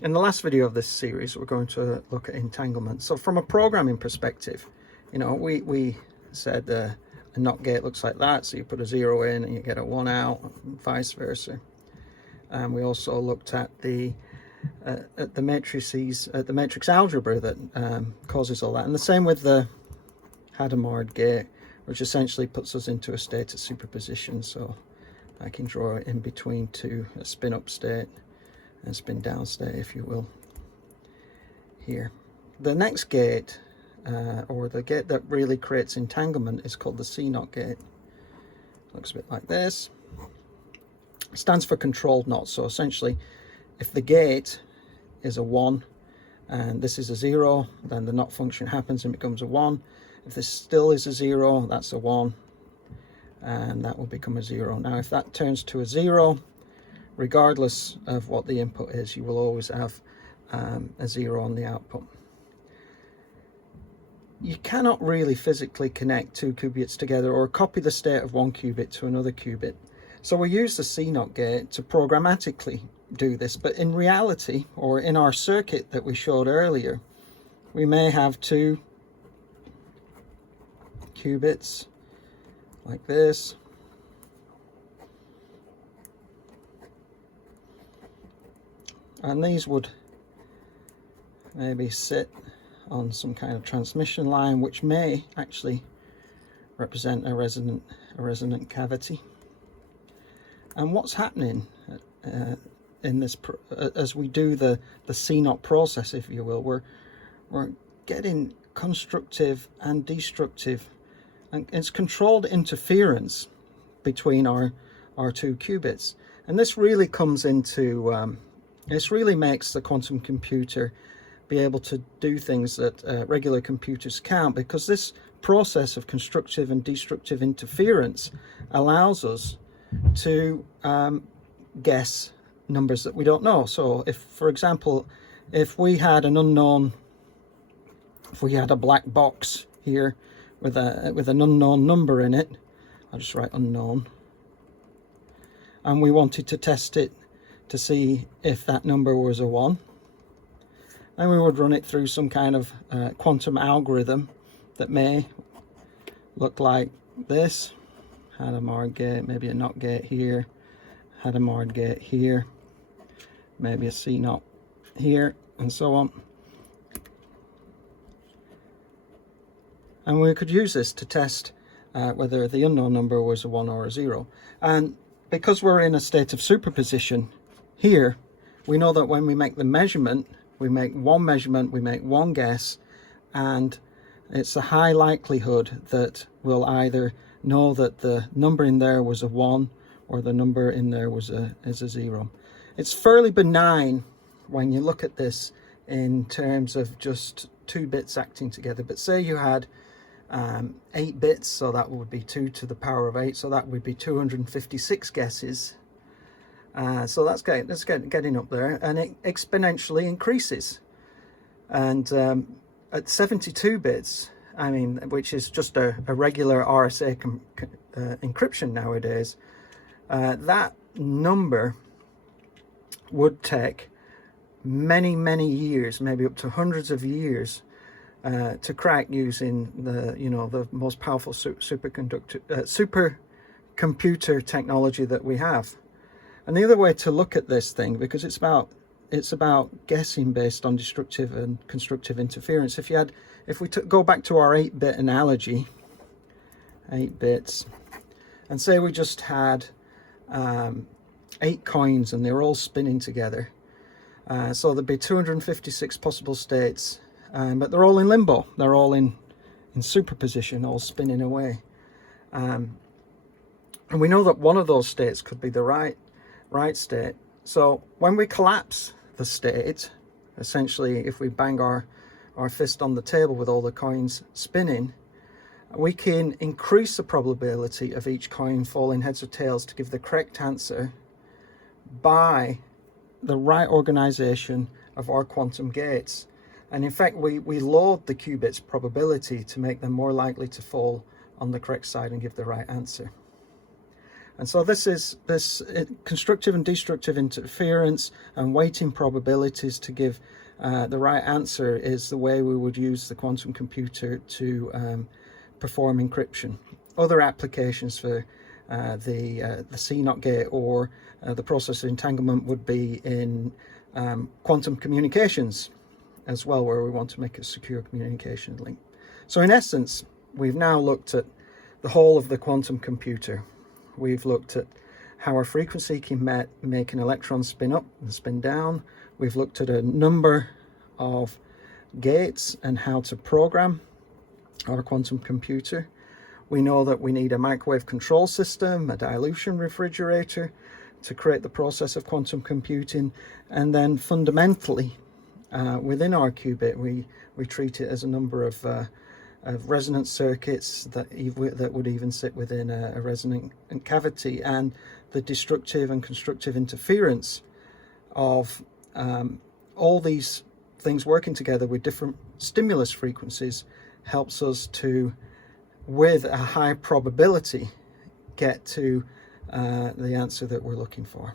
In the last video of this series, we're going to look at entanglement. So from a programming perspective, you know, we said a NOT gate looks like that. So you put a 0 in and you get a 1 out, and vice versa. And we also looked at the matrices, the matrix algebra that causes all that. And the same with the Hadamard gate, which essentially puts us into a state of superposition. So I can draw it in between two, a spin up state and spin down state, if you will, here. The next gate, or the gate that really creates entanglement, is called the C0 gate. Looks a bit like this. It stands for controlled NOT. So essentially, if the gate is a 1 and this is a 0, then the NOT function happens and becomes a 1. If this still is a 0, that's a 1, and that will become a 0. Now if that turns to a 0, regardless of what the input is, you will always have a 0 on the output. You cannot really physically connect two qubits together or copy the state of one qubit to another qubit. So we use the C0 gate to programmatically do this, but in reality, or in our circuit that we showed earlier, we may have two qubits like this, and these would maybe sit on some kind of transmission line, which may actually represent a resonant cavity. And what's happening in this as we do the C0 process, if you will, we're getting constructive and destructive, and it's controlled interference between our two qubits. And this really comes into this really makes the quantum computer be able to do things that regular computers can't, because this process of constructive and destructive interference allows us to guess numbers that we don't know. So if, for example, if we had an unknown, if we had a black box here with an unknown number in it, I'll just write unknown, and we wanted to test it to see if that number was a 1, then we would run it through some kind of quantum algorithm that may look like this. Hadamard gate, maybe a NOT gate here, Hadamard gate here, maybe a C0 here, and so on. And we could use this to test whether the unknown number was a 1 or a 0. And because we're in a state of superposition here, we know that when we make the measurement, we make one measurement, we make one guess, and it's a high likelihood that we'll either know that the number in there was a 1 or the number in there was is a 0. It's fairly benign when you look at this in terms of just 2 bits acting together. But say you had 8 bits, so that would be 2 to the power of 8, so that would be 256 guesses. So that's getting up there, and it exponentially increases. And at 72 bits, I mean, which is just a regular RSA encryption nowadays, that number would take many years, maybe up to hundreds of years, to crack using the most powerful supercomputer technology that we have. And the other way to look at this thing, because it's about guessing based on destructive and constructive interference. If we go back to our 8-bit analogy, 8 bits, and say we just had 8 coins and they're all spinning together, so there'd be 256 possible states, but they're all in limbo. They're all in superposition, all spinning away. And we know that one of those states could be the right state. So when we collapse the state, essentially if we bang our fist on the table with all the coins spinning, we can increase the probability of each coin falling heads or tails to give the correct answer by the right organization of our quantum gates. And in fact, we load the qubits probability to make them more likely to fall on the correct side and give the right answer. And so constructive and destructive interference and weighting probabilities to give the right answer is the way we would use the quantum computer to perform encryption. Other applications for the C0 gate or the process of entanglement would be in quantum communications as well, where we want to make a secure communication link. So in essence, we've now looked at the whole of the quantum computer. We've looked at how a frequency can make an electron spin up and spin down. We've looked at a number of gates and how to program our quantum computer. We know that we need a microwave control system, a dilution refrigerator to create the process of quantum computing. And then fundamentally, within our qubit, we treat it as a number of resonance circuits that would even sit within a resonant cavity, and the destructive and constructive interference of all these things working together with different stimulus frequencies helps us to, with a high probability, get to the answer that we're looking for.